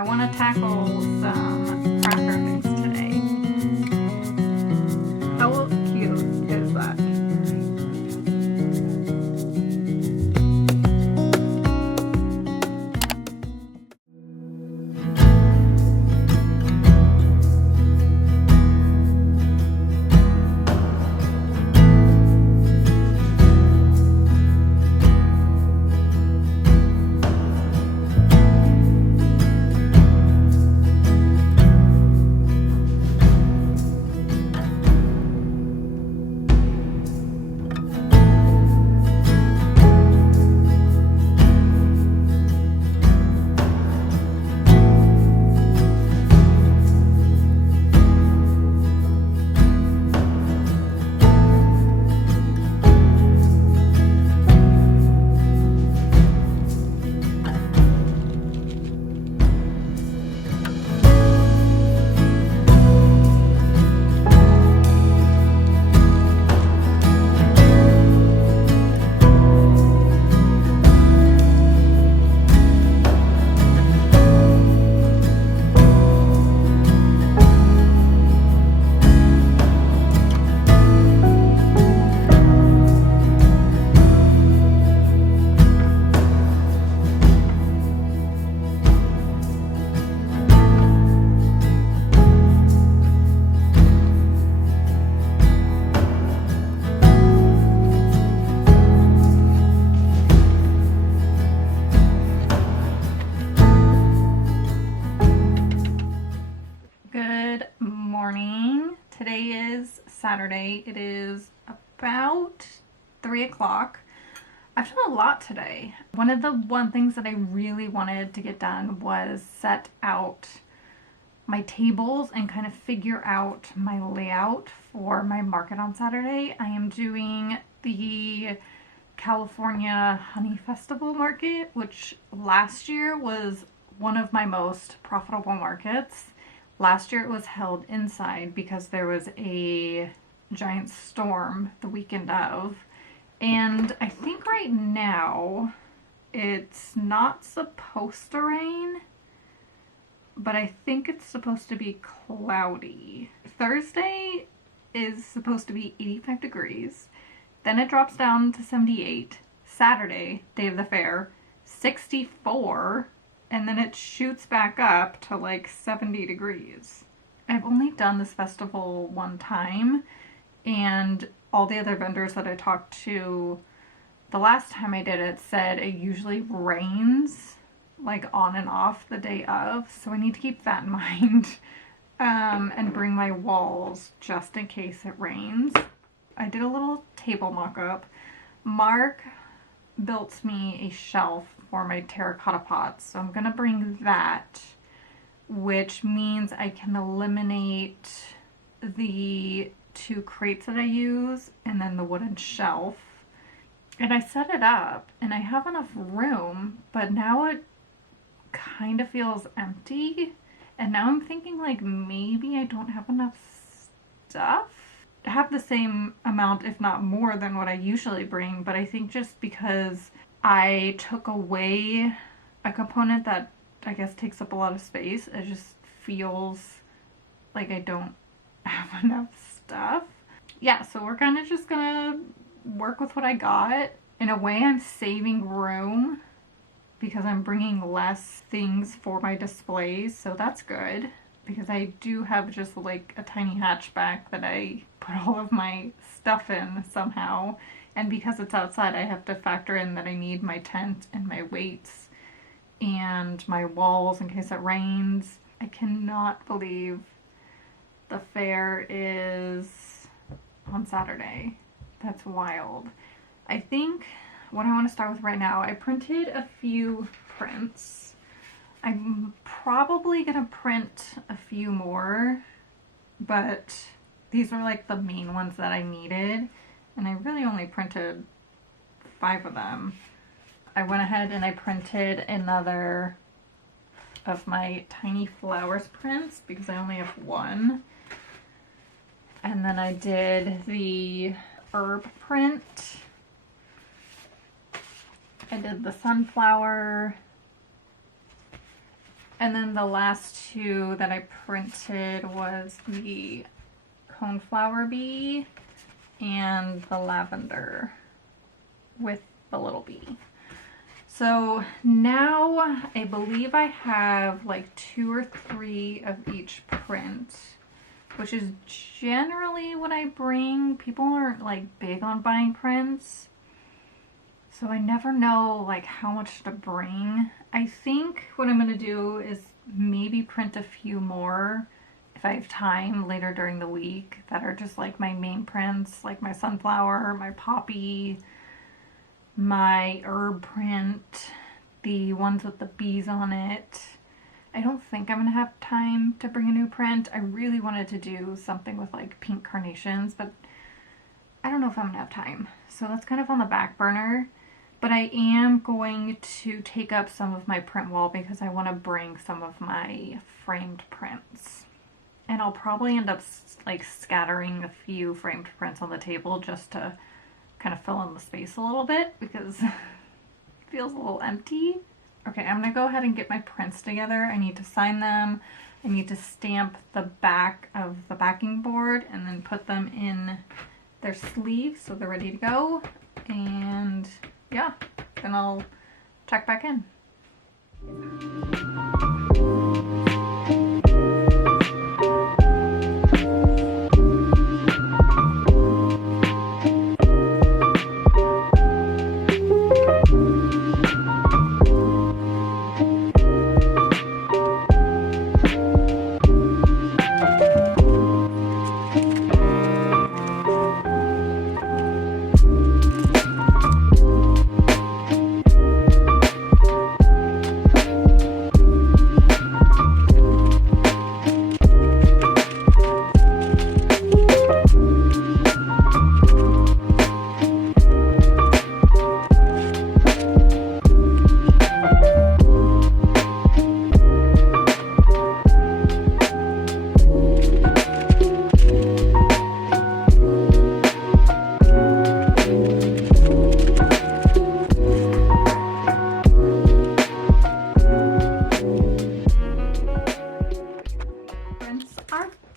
I want to tackle some cracker things today. How cute is that? Good morning. Today is Saturday. It is about 3 o'clock. I've done a lot today. One of the things that I really wanted to get done was set out my tables and kind of figure out my layout for my market on Saturday. I am doing the California Honey Festival Market, which last year was one of my most profitable markets. Last year it was held inside because there was a giant storm the weekend of. And I think right now it's not supposed to rain, but I think it's supposed to be cloudy. Thursday is supposed to be 85 degrees. Then it drops down to 78. Saturday, day of the fair, 64. And then it shoots back up to like 70 degrees. I've only done this festival one time, and all the other vendors that I talked to the last time I did it said it usually rains like on and off the day of, so I need to keep that in mind and bring my walls just in case it rains. I did a little table mock-up. Mark built me a shelf for my terracotta pots, so I'm gonna bring that, which means I can eliminate the 2 crates that I use and then the wooden shelf. And I set it up and I have enough room, but now it kind of feels empty, and now I'm thinking like maybe I don't have enough stuff. I have the same amount, if not more, than what I usually bring, but I think just because I took away a component that I guess takes up a lot of space, it just feels like I don't have enough stuff. Yeah, so we're kind of just gonna work with what I got. In a way, I'm saving room because I'm bringing less things for my displays, so that's good. Because I do have just like a tiny hatchback that I put all of my stuff in somehow. And because it's outside, I have to factor in that I need my tent and my weights and my walls in case it rains. I cannot believe the fair is on Saturday. That's wild. I think what I want to start with right now, I printed a few prints. I'm probably gonna print a few more, but these are like the main ones that I needed, and I really only printed 5 of them. I went ahead and I printed another of my tiny flowers prints because I only have 1. And then I did the herb print. I did the sunflower. And then the last two that I printed was the coneflower bee and the lavender with the little bee. So now I believe I have like 2 or 3 of each print, which is generally what I bring. People aren't like big on buying prints, so I never know like how much to bring. I think what I'm gonna do is maybe print a few more if I have time later during the week that are just like my main prints, like my sunflower, my poppy, my herb print, the ones with the bees on it. I don't think I'm gonna have time to bring a new print. I really wanted to do something with like pink carnations, but I don't know if I'm gonna have time. So that's kind of on the back burner. But I am going to take up some of my print wall because I want to bring some of my framed prints. And I'll probably end up like scattering a few framed prints on the table just to kind of fill in the space a little bit because it feels a little empty. Okay, I'm gonna go ahead and get my prints together. I need to sign them. I need to stamp the back of the backing board and then put them in their sleeves so they're ready to go. And yeah, then I'll check back in.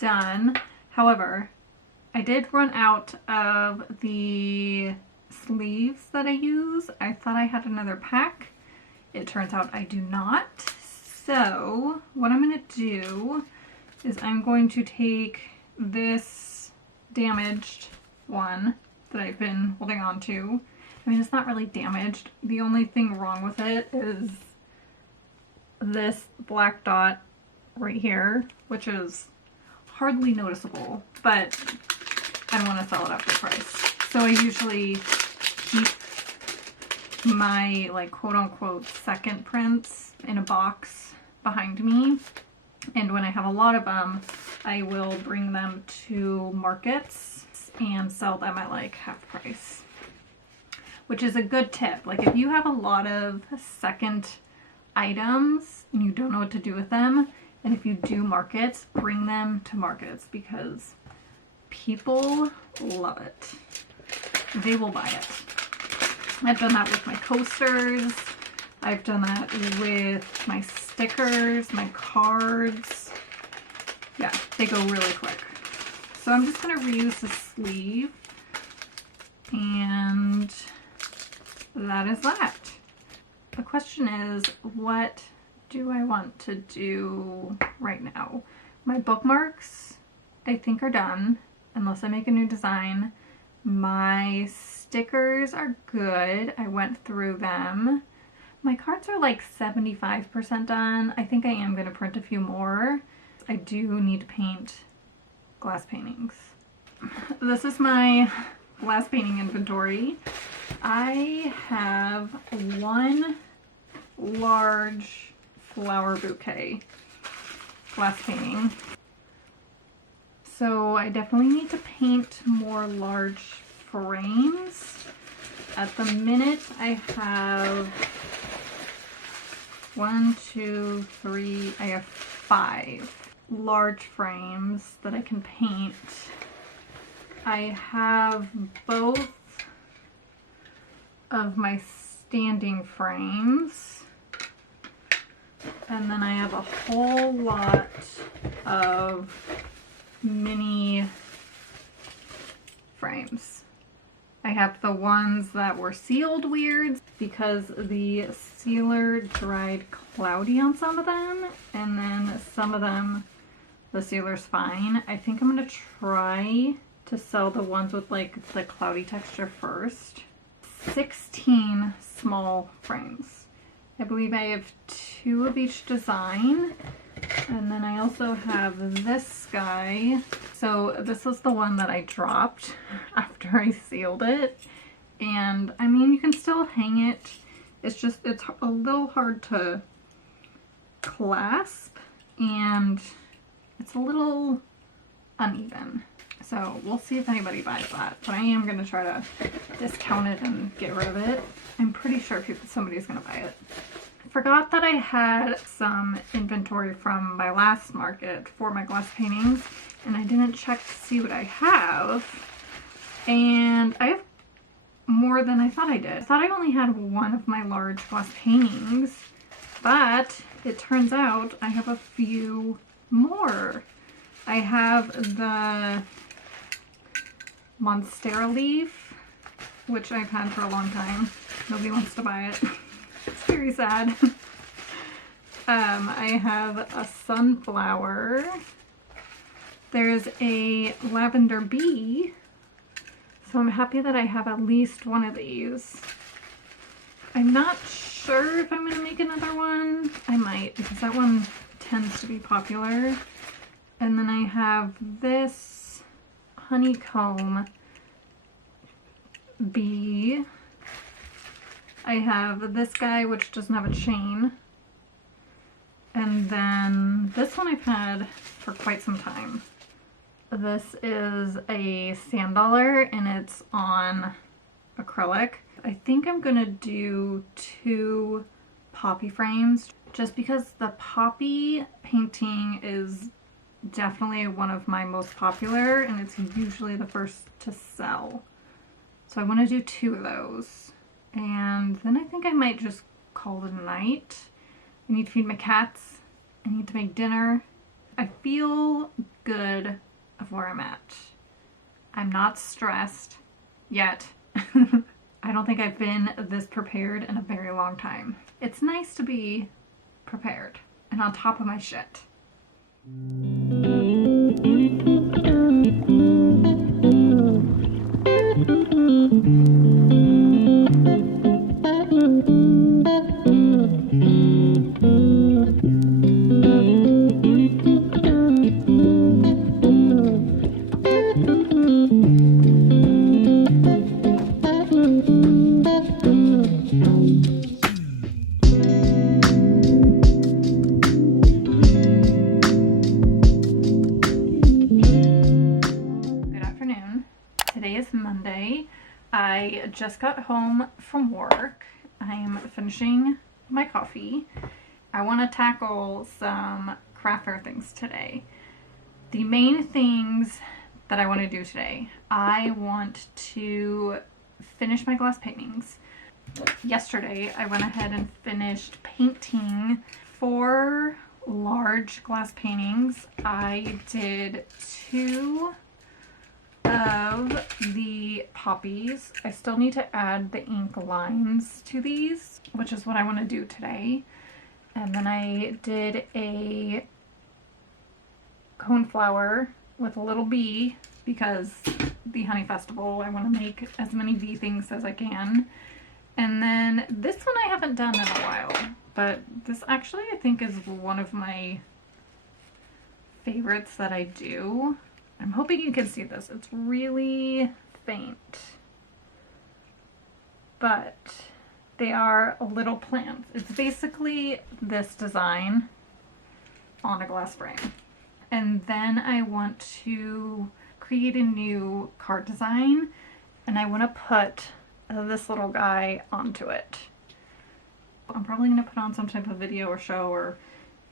Done. However, I did run out of the sleeves that I use. I thought I had another pack. It turns out I do not. So what I'm going to do is I'm going to take this damaged one that I've been holding on to. I mean, it's not really damaged. The only thing wrong with it is this black dot right here, which is hardly noticeable, but I don't want to sell it up for price. So I usually keep my like quote unquote second prints in a box behind me, and when I have a lot of them I will bring them to markets and sell them at like half price, which is a good tip. Like if you have a lot of second items and you don't know what to do with them, and if you do markets, bring them to markets because people love it. They will buy it. I've done that with my coasters. I've done that with my stickers, my cards. Yeah, they go really quick. So I'm just going to reuse the sleeve. And that is that. The question is, what do I want to do right now? My bookmarks, I think, are done, unless I make a new design. My stickers are good. I went through them. My cards are like 75% done. I think I am going to print a few more. I do need to paint glass paintings. This is my glass painting inventory. I have one large flower bouquet glass painting. So I definitely need to paint more large frames. At the minute I have 1, 2, 3, I have 5 large frames that I can paint. I have both of my standing frames. And then I have a whole lot of mini frames. I have the ones that were sealed weird because the sealer dried cloudy on some of them, and then some of them the sealer's fine. I think I'm gonna try to sell the ones with like the cloudy texture first. 16 small frames. I believe I have 2 of each design. And then I also have this guy. So this is the one that I dropped after I sealed it. And I mean, you can still hang it. It's just, it's a little hard to clasp and it's a little uneven. So we'll see if anybody buys that. But I am going to try to discount it and get rid of it. I'm pretty sure somebody's going to buy it. Forgot that I had some inventory from my last market for my glass paintings, and I didn't check to see what I have. And I have more than I thought I did. I thought I only had one of my large glass paintings, but it turns out I have a few more. I have the Monstera leaf, which I've had for a long time. Nobody wants to buy it. It's very sad. I have a sunflower. There's a lavender bee. So I'm happy that I have at least one of these. I'm not sure if I'm going to make another one. I might, because that one tends to be popular. And then I have this honeycomb bee. I have this guy, which doesn't have a chain. And then this one I've had for quite some time. This is a sand dollar and it's on acrylic. I think I'm gonna do 2 poppy frames just because the poppy painting is definitely one of my most popular and it's usually the first to sell. So I want to do 2 of those. And then I think I might just call it a night. I need to feed my cats. I need to make dinner. I feel good of where I'm at. I'm not stressed yet. I don't think I've been this prepared in a very long time. It's nice to be prepared and on top of my shit. I just got home from work. I'm finishing my coffee. I want to tackle some craft fair things today. The main things that I want to do today, I want to finish my glass paintings. Yesterday I went ahead and finished painting 4 large glass paintings. I did 2 of the poppies. I still need to add the ink lines to these, which is what I want to do today. And then I did a coneflower with a little bee because the honey festival, I want to make as many bee things as I can. And then this one I haven't done in a while, but this actually I think is one of my favorites that I do. I'm hoping you can see this. It's really faint, but they are little plants. It's basically this design on a glass frame. And then I want to create a new card design and I want to put this little guy onto it. I'm probably going to put on some type of video or show or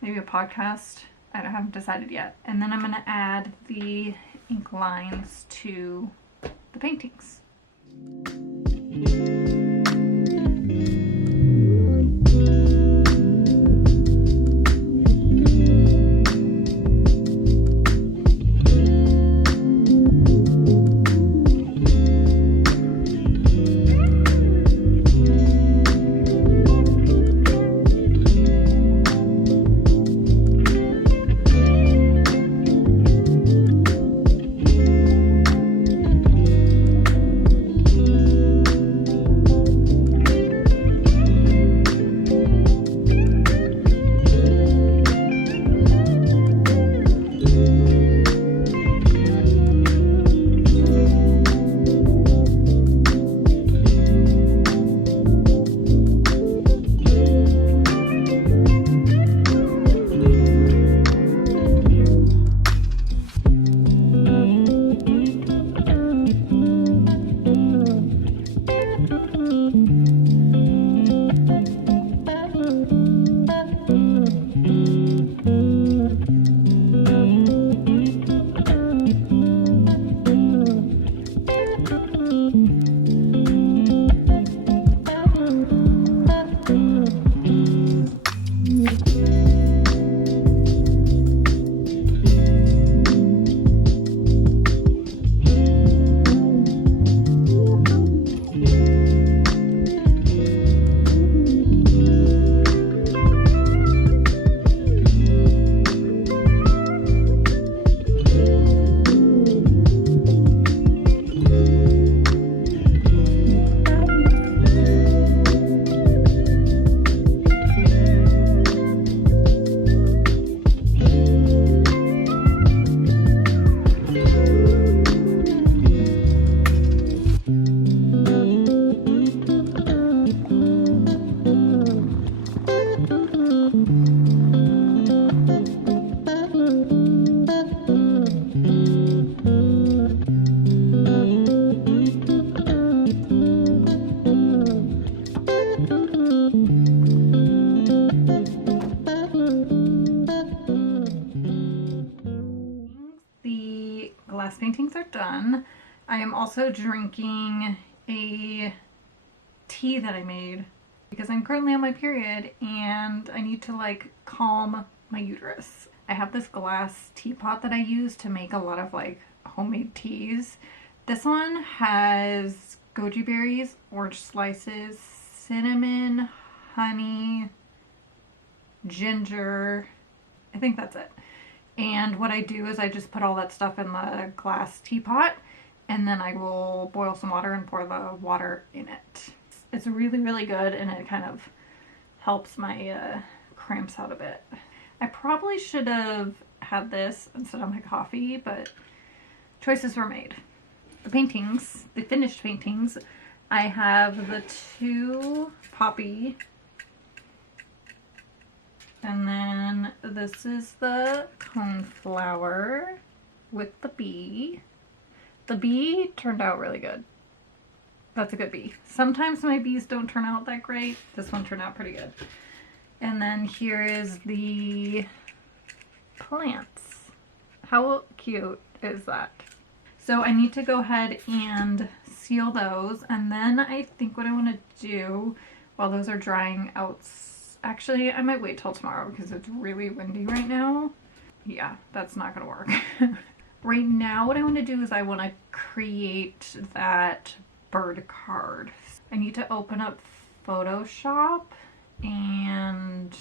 maybe a podcast. I haven't decided yet. And then I'm going to add the ink lines to the paintings. glass paintings are done. I am also drinking a tea that I made because I'm currently on my period and I need to like calm my uterus. I have this glass teapot that I use to make a lot of like homemade teas. This one has goji berries, orange slices, cinnamon, honey, ginger. I think that's it. And what I do is I just put all that stuff in the glass teapot and then I will boil some water and pour the water in it. It's really, really good and it kind of helps my cramps out a bit. I probably should have had this instead of my coffee, but choices were made. The paintings, the finished paintings, I have the two poppy, and then this is the coneflower with the bee. The bee turned out really good. That's a good bee. Sometimes my bees don't turn out that great. This one turned out pretty good. And then here is the plants. How cute is that? So I need to go ahead and seal those. And then I think what I want to do while those are drying out, actually I might wait till tomorrow because it's really windy right now. Yeah, that's not gonna work. Right now what I want to do is I want to create that bird card. I need to open up Photoshop and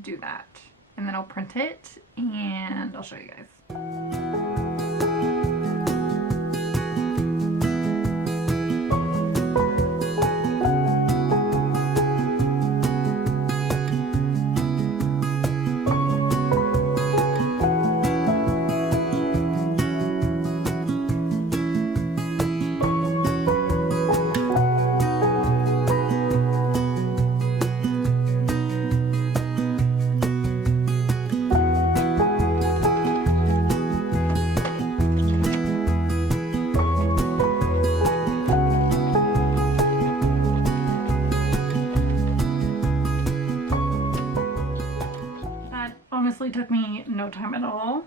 do that. And then I'll print it and I'll show you guys. Honestly took me no time at all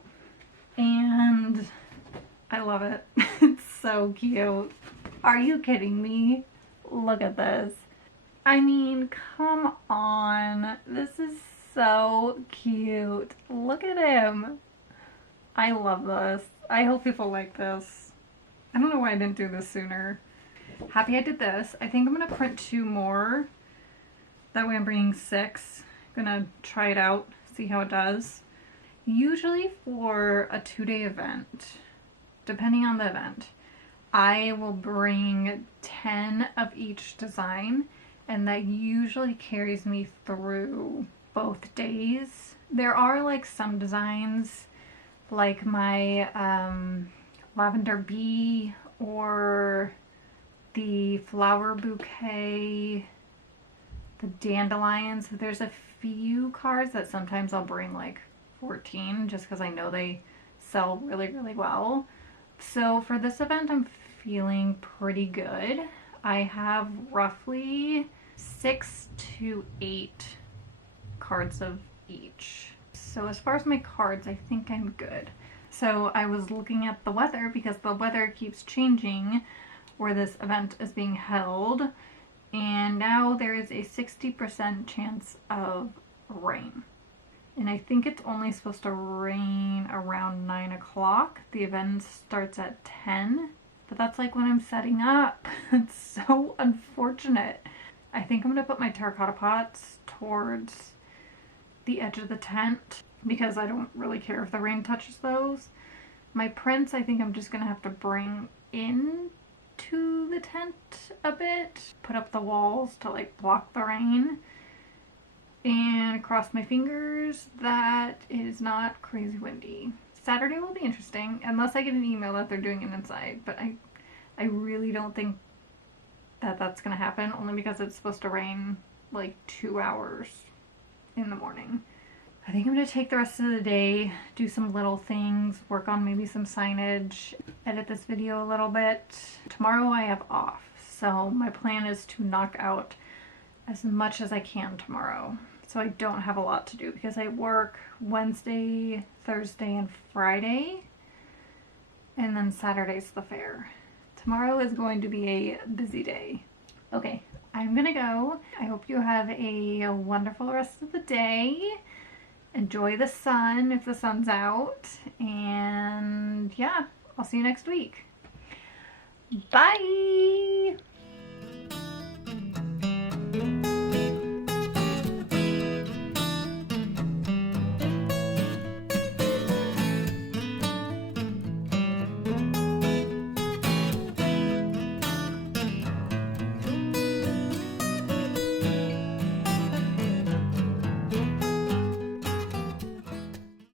and I love it. It's so cute. Are you kidding me? Look at this. I mean, come on. This is so cute. Look at him. I love this. I hope people like this. I don't know why I didn't do this sooner. Happy I did this. I think I'm gonna print 2 more. That way I'm bringing 6. I'm gonna try it out. See how it does. Usually for a 2-day event, depending on the event, I will bring 10 of each design and that usually carries me through both days. There are like some designs like my lavender bee or the flower bouquet, the dandelions. There's a few cards that sometimes I'll bring like 14 just because I know they sell really, really well. So for this event, I'm feeling pretty good. I have roughly 6 to 8 cards of each. So as far as my cards, I think I'm good. So I was looking at the weather because the weather keeps changing where this event is being held. And now there is a 60% chance of rain. And I think it's only supposed to rain around 9 o'clock. The event starts at 10, but that's like when I'm setting up. It's so unfortunate. I think I'm gonna put my terracotta pots towards the edge of the tent because I don't really care if the rain touches those. My prints, I think I'm just gonna have to bring in to the tent a bit, put up the walls to like block the rain, and cross my fingers that it is not crazy windy. Saturday will be interesting unless I get an email that they're doing it inside, but I really don't think that that's gonna happen, only because it's supposed to rain like 2 hours in the morning. I think I'm gonna take the rest of the day, do some little things, work on maybe some signage, edit this video a little bit. Tomorrow I have off, so my plan is to knock out as much as I can tomorrow. So I don't have a lot to do because I work Wednesday, Thursday, and Friday. and then Saturday's the fair. Tomorrow is going to be a busy day. Okay, I'm gonna go. I hope you have a wonderful rest of the day. Enjoy the sun if the sun's out. And yeah, I'll see you next week. Bye!